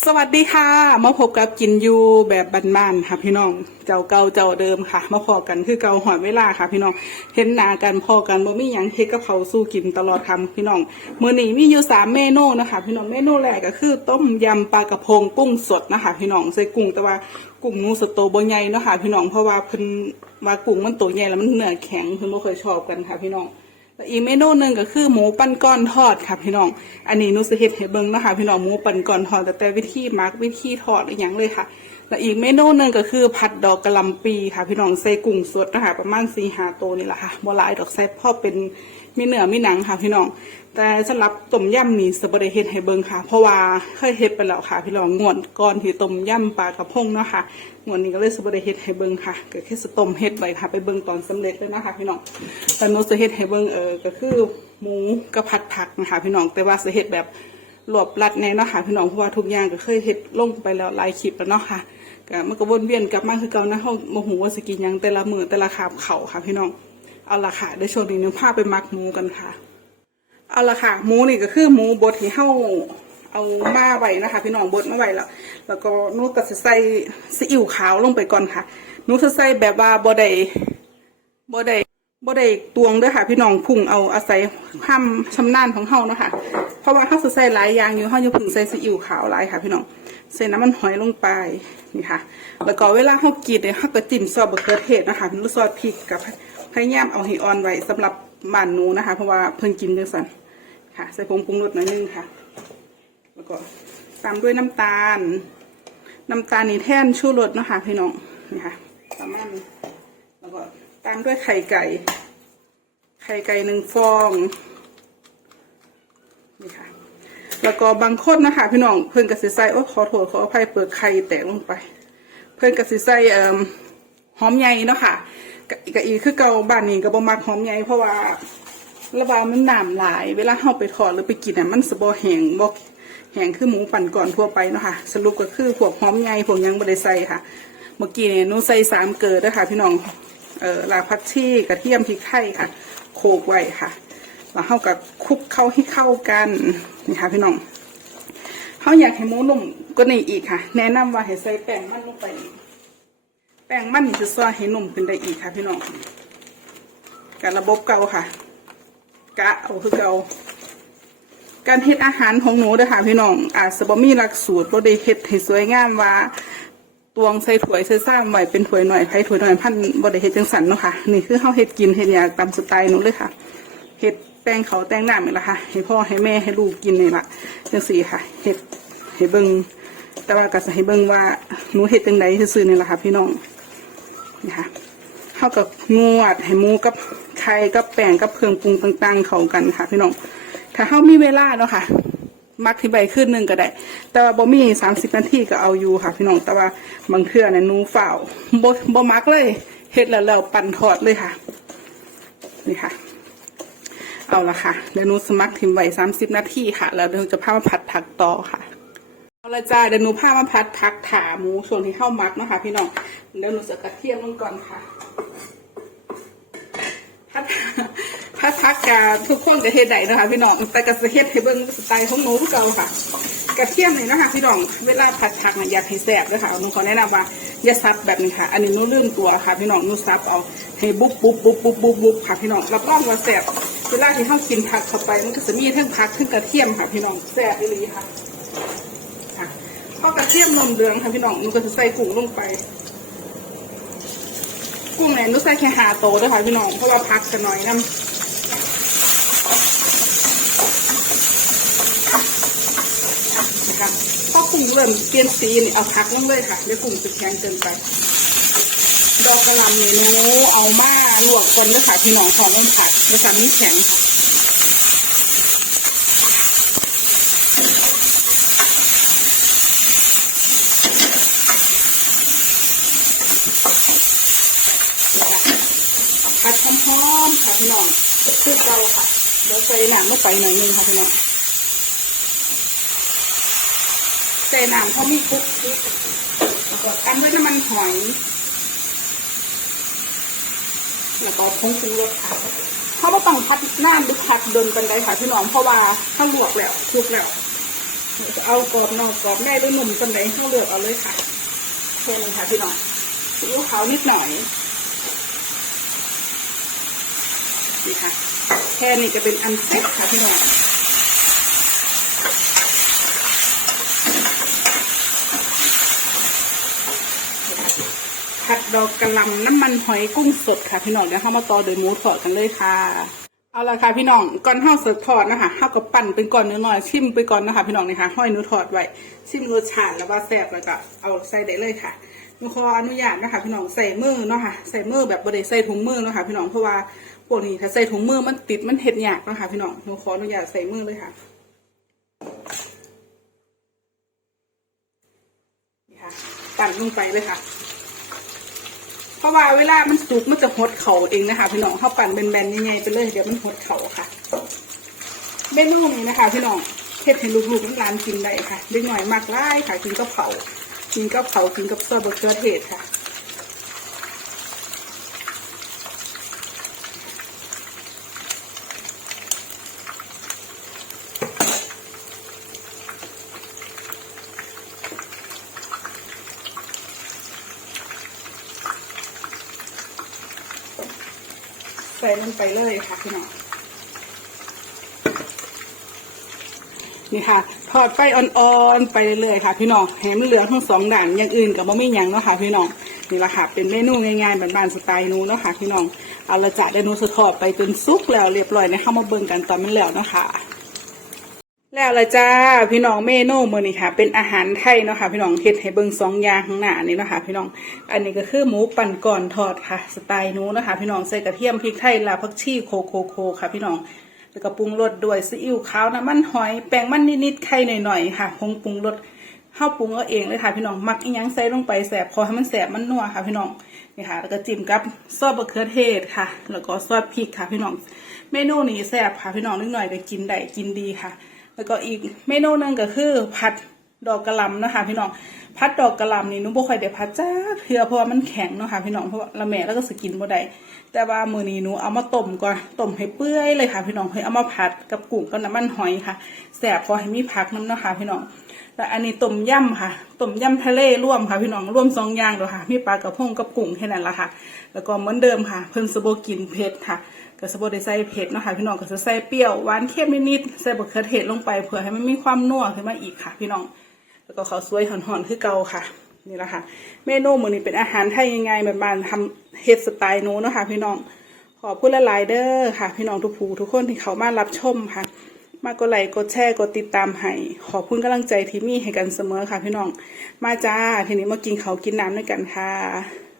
สวัสดีค่ะ มาพบกับกินยูแบบบ้านๆค่ะ พี่น้อง เจ้าเก่าเจ้าเดิมค่ะ มาพอกันคือเก่าหอดเวลาค่ะ พี่น้องเห็นหน้ากันพอกันบ่มีหยังเฮ็ดกับเขาสู้กินตลอดคำพี่น้องมื้อนี้มีอยู่สามเมนูนะคะ พี่น้องเมนูแรกก็คือ ต้มยำปลากระพงกุ้งสดนะคะ พี่น้องใส่กุ้งแต่ว่ากุ้งนูสโตบ่ใหญ่เนาะค่ะ พี่น้องเพราะว่าเพิ่นว่ากุ้งมันตัวใหญ่แล้วมันเนื้อแข็งเพิ่นบ่ค่อยชอบกันค่ะ พี่น้อง อีกเมนูหนึ่งก็คือหมูปั้นก้อนทอดค่ะพี่น้อง อันนี้นุสเฮ็ดให้เบิ่งนะคะพี่น้องหมูปั้นก้อนทอดแต่แต่วิธีมักวิธีทอดอย่างเลยค่ะ แล้วอีกเมนูหนึ่งก็คือผัดดอกกะหล่ำปีค่ะพี่น้องใส่กุ้งสดนะคะประมาณสี่ห้าตัวนี่แหละค่ะบัวลายดอกใส่พ่อเป็นมีเนื้อมีหนังค่ะพี่น้อง แต่สำหรับต้มยำนี่สบได้เฮ็ดให้เบิ่งค่ะ เพราะว่าเคยเฮ็ดไปแล้วค่ะ พี่น้องงวดก่อนที่ต้มยำปลากระพงเนาะค่ะงวดนี้ก็เลยสบได้เฮ็ดให้เบิ่งค่ะก็แค่สต้มเฮ็ดไว้ค่ะ ไปเบิ่งตอนสำเร็จเลยนะคะพี่น้องแต่หนูจะเฮ็ดให้เบิ่งเออก็คือหมูกระผัดผักนะคะพี่น้องแต่ว่าจะเฮ็ดแบบรวบรัดแน่เนาะค่ะพี่น้องเพราะว่าทุกอย่างก็เคยเฮ็ดลงไปแล้วหลายคลิปแล้วเนาะค่ะก็มันก็วนเวียนกลับมาคือเก่านะเฮาบ่ฮู้ว่าสิกินหยังแต่ละมื้อแต่ละคาบเขาค่ะพี่น้อง เอาละค่ะเดี๋ยวช่วงนี้หนึงพาไปมักหมูกันค่ะ เอาละค่ะหมูนี่ก็คือหมูบดที่เฮาเอามาไว้นะคะ พี่น้องบดมาไว้แล้ว แล้วก็นูก็จะใส่ซีอิ๊วขาวลงไปก่อนค่ะนูจะใส่แบบว่าบ่ได้บ่ได้บ่ได้ตวงด้อค่ะ พี่น้องพุ่งเอาอาศัยความชำนาญของเฮาเนาะค่ะเพราะว่าเฮาจะใส่หลายอย่างอยู่เฮาจะพึ่งใส่ซีอิ๊วขาวหลายค่ะ พี่น้องใส่น้ำมันหอยลงไปนี่ค่ะ แล้วก็เวลาเฮากินเนี่ยเฮาก็จิ้มซอสมะเขือเทศนะคะหรือซอสพริกกับ พยายามเอาให้อ่อนไว้สำหรับบ้านหนูนะคะ เพราะว่าเพิ่นกินจังซั่นค่ะ ใส่ผงปรุงรสหน่อยนึงค่ะ แล้วก็ตามด้วยน้ำตาล น้ำตาลนี่แท่นชูรสนะคะพี่น้องนี่ค่ะประมาณนี้แล้วก็ตามด้วยไข่ไก่ ไข่ไก่หนึ่งฟองนี่ค่ะแล้วก็บางคนนะคะพี่น้องเพิ่นกระสิใส่โอ้ขอโทษขออภัยเปิดไข่แตกลงไป เพิ่นกระสิใส่หอมใหญ่เนาะค่ะ กะกอีคือเก่าบ้านนี้ก็บ่มักหอมใหญ่เพราะว่าระบายมันหน้ำหลาย เวลาเฮาไปทอดหรือไปกินอะมันสะบ่แห้งบ่แห้งคือหมูปั่นก่อนทั่วไปเนาะค่ะ สรุปก็คือพวกหอมใหญ่พวกยังบ่ได้ใส่ค่ะ เมื่อกี้เนี่ยหนูใส่สามเกลือด้วยค่ะพี่น้องเอ่อรากผักชีกระเทียมพริกไทยค่ะ โขกไว้ค่ะแล้วเฮากับคลุกเข้าให้เข้ากันนี่ค่ะพี่น้องเฮาอยากให้หมูนุ่มก็นี่อีกค่ะ แนะนำว่าให้ใส่แป้งมันลงไป แป้งมันนี่จะซอยให้นุ่มขึ้นได้อีกค่ะพี่น้องการระบบเก่าค่ะ กะเอาคือเก่าการเฮ็ดอาหารของหนูเด้อค่ะพี่น้องอาจจะบ่มีหลักสูตรบ่ได้เฮ็ดให้สวยงามว่าตวงใส่ถ้วยใส่ซ้ำไว้เป็นถ้วยหน่อยไผถ้วยหน่อยพันบ่ได้เฮ็ดจังสันเนาะค่ะนี่คือเฮาเฮ็ดกินเฮ็ดอยากตามสไตล์หนูเลยค่ะเฮ็ดแป้งเขาแต่งน้ำนี่ล่ะค่ะ ให้พ่อให้แม่ให้ลูกกินนี่ล่ะจังซี่ค่ะเฮ็ดให้เบิ่งแต่ว่าก็จะให้เบิ่งว่าหนูเฮ็ดจังไดซื่อๆนี่ล่ะค่ะพี่น้อง นี่ค่ะเท่ากับงวดให้มูกับไข่กับแป้งกับเครื่องปรุงต่างๆ เข้ากันค่ะ พี่น้องถ้าเฮามีเวลาเนาะค่ะมักที่ใบขึ้นหนึ่งก็ได้ แต่ว่าบ่มีสามสิบนาทีก็เอาอยู่ค่ะ พี่น้อง แต่ว่าบางเทื่อเนี่ยนูฝ่าวบ่บ่มักเลยเฮ็ดแล้วแล้วปั่นทอดเลยค่ะ นี่ค่ะ เอาละค่ะเดี๋ยวนูสมัครทิมไว้สามสิบนาทีค่ะ แล้วเดี๋ยวจะพามาผัดผักต่อค่ะ เอาละจ้าเดี๋ยวหนูพามาผัดผักขาหมูส่วนที่เข้ามักเนาะค่ะพี่น้องเดี๋ยวหนูจะกระเทียมลงก่อนค่ะผัดผัดผักกาทุกคนจะเฮ็ดได้เนาะคะพี่น้องแต่ก็จะเฮ็ดให้เบิ่งสไตล์ของหนูทุกเก่าค่ะ กระเทียมนี่นะคะพี่น้องเวลาผัดผักเนี่ยอยาให้แซ่บเลยค่ะหนูขอแนะนำว่าอย่าซับแบบนี้ค่ะ อันนี้หนูลืมตัวค่ะ พี่น้องหนูซับเอาให้บุ๊บบุ๊บบุ๊บบุ๊บบุ๊บบุ๊บค่ะพี่น้องรับรองว่าแซ่บเวลาที่เข้ากินผักเข้าไปมันก็จะมีทั้งผักทั้งกระเทียมค่ะ พี่น้องแซ่บอีหลีค่ะค่ะ พอกระเทียมนมเดืองค่ะพี่น้องหนูก็จะใส่กุ้งลงไป กุ้งเนี่ยหนูใส่แค่หาโตด้วยค่ะพี่น้องเพราะว่าพักกันหน่อยน้ำนะคะพอกุ้งเริ่มเปลี่ยนสีนี่เอาพักลงเลยค่ะเดี๋ยวกุ้งจะแข็งเกินไป ดอกกระลำเนี่ยหนูเอามาลวกก่อนด้วยค่ะพี่น้องของมันผัดในสามนี้แข็งค่ะ หอมค่ะพี่น้องคือเกาค่ะเดี๋ยวใส่น้ำลงไปหน่อยนึงค่ะพี่น้องใส่น้ำเขามีคลุกคลิกแล้วก็ตามด้วยน้ำมันหอยแล้วก็ผงปรุงรสค่ะเขาไม่ต้องพัดน้ำหรือผัดดนกันใดค่ะพี่น้องเพราะว่าถ้าลวกแล้วคลุกแล้วจะเอากรอบนอกกรอบแม่หรือหนุ่มสำไหนให้เลือกเอาเลยค่ะแค่นี้ค่ะพี่น้องซีอิ๊วขาวนิดหน่อย นี่ค่ะ แค่นี้จะเป็นอันเสร็จค่ะพี่น้องผัดดอกกระลำน้ำมันหอยกุ้งสดค่ะพี่น้องเดี๋ยวเข้ามาต่อโดยหมูทอดกันเลยค่ะเอาละค่ะพี่น้องก่อนเฮาเสิร์ฟทอดนะคะเฮาก็ปั่นเป็นก่อนนิดหน่อยชิมไปก่อนนะคะ พี่น้องนี่ค่ะห้อยหนูทอดไว้ชิมรสชาติแล้วว่าแซ่บแล้วก็เอาใส่ได้เลยค่ะหนูขออนุญาตนะคะ พี่น้องใส่มือเนาะค่ะใส่มือแบบบริใส่ถุงมือเนาะค่ะพี่น้องเพราะว่า วกนี้ถ้าใส่ถุงมือมันติดมันเห็ดยากนะคะพี่น้องหนูขออนุญาตใส่มือเลยค่ะนี่ค่ะปั่นลงไปเลยค่ะ เพราะว่าเวลามันสุกมันจะหดเข่าเองนะคะ พี่น้องเขาปั่นแบนๆใหญ่ๆไปเลยเดี๋ยวมันหดเข่าค่ะเมนูนี้นะคะ พี่น้องเฮ็ดให้ลูกๆร้านกินได้ค่ะเด็กหน่อยมากไล่ค่ะกินกับเผากินกับเผากินกับซอสบะเขือเทศค่ะ ใส่ลงไปเลยค่ะพี่น้องนี่ค่ะทอดไฟอ่อนๆไปเรื่อยๆค่ะพี่น้องแหมเหลืองทั้งสองด่านอย่างอื่นกับไม่มีหยังเนาะค่ะพี่น้องนี่ละค่ะเป็นเมนูง่ายๆบ้านๆสไตล์นู้นเนาะค่ะพี่น้องเอาละจ้ะเดี๋ยวหนูสะทอดไปจนสุกแล้วเรียบร้อยนข้ามาเบิ่งกันตอนมันแล้วเนาะค่ะ แล้วละจ้าพี่น้องเมนูมือนี้ค่ะ เป็นอาหารไทยเนาะค่ะพี่น้องเฮ็ดให้เบิ่งสองอย่างข้างหน้านี่เนาะค่ะพี่น้องอันนี้ก็คือหมูปั่นก่อนทอดค่ะ สไตล์นูเนาะคะพี่น้องใส่กระเทียมพริกไทยลาผักชีโคโคโคค่ะ พี่น้องแล้วก็ปรุงรสด้วยซีอิ๊วขาวน้ำมันหอยแป้งมันนิดๆไข่หน่อยๆค่ะผงปรุงรสข้าวปรุงเอาเองเลยค่ะพี่น้องมักอีหยังใส่ลงไปแสบพอให้มันแสบมันนัวค่ะ พี่น้องนี่ค่ะ แล้วก็จิ้มกับซอสมะเขือเทศค่ะ แล้วก็ซอสพริกค่ะ พี่น้องเมนูนี้แสบค่ะพี่น้องนิดหน่อยก็กินได้กินดีค่ะ แล้วก็อีกเมนูหนึงก็คือผัดดอกกระหลำนะคะพี่น้อง ผัดดอกกระหลำนี่หนุบ่ค่อยได้ผัดจ้าเทื่อเพราะว่ามันแข็งเนาะค่ะพี่น้องเพราะละแม่แล้วก็สกินบ่ได้แต่ว่ามือนี้หนูเอามาต้มก่อนต้มให้เปื่อยเลยค่ะ พี่น้องเฮ้ยเอามาผัดกับกุ้งกับน้ำมันหอยค่ะแซ่บพอให้มีผักน้ำเนาะค่ะพี่น้องแล้วอันนี้ต้มยำค่ะต้มยำทะเลร่วมค่ะ พี่น้องร่วมสองอย่างเด้อค่ะ มีปลากระพงกับกุ้งแค่นั้นละค่ะ แล้วก็เหมือนเดิมค่ะ เพิ่นสโบกินเผ็ดค่ะก็สะบได้ใส่เผ็ดเนาะค่ะพี่น้องก็จะใส่เปรี้ยวหวานเค็มนิดๆใส่บะเขือเทศลงไปเพื่อให้มันมีความนัวขึ้นมาอีกค่ะ พี่น้อง แล้วก็ข้าวสวยห่อนๆคือเก่าค่ะนี่แหละค่ะเมนูมื้อนี้เป็นอาหารไทยง่ายๆแบบบ้านทำเฮ็ดสไตล์โน้นนะคะพี่น้องขอบคุณหลายเด้อค่ะ พี่น้องทุกผู้ทุกคนที่เขามารับชมค่ะ มากดไลค์กดแชร์กดติดตามให้ขอบคุณกำลังใจที่มีให้กันเสมอค่ะ พี่น้องมาจ้าทีนี้มากินเขากินน้ำด้วยกันค่ะ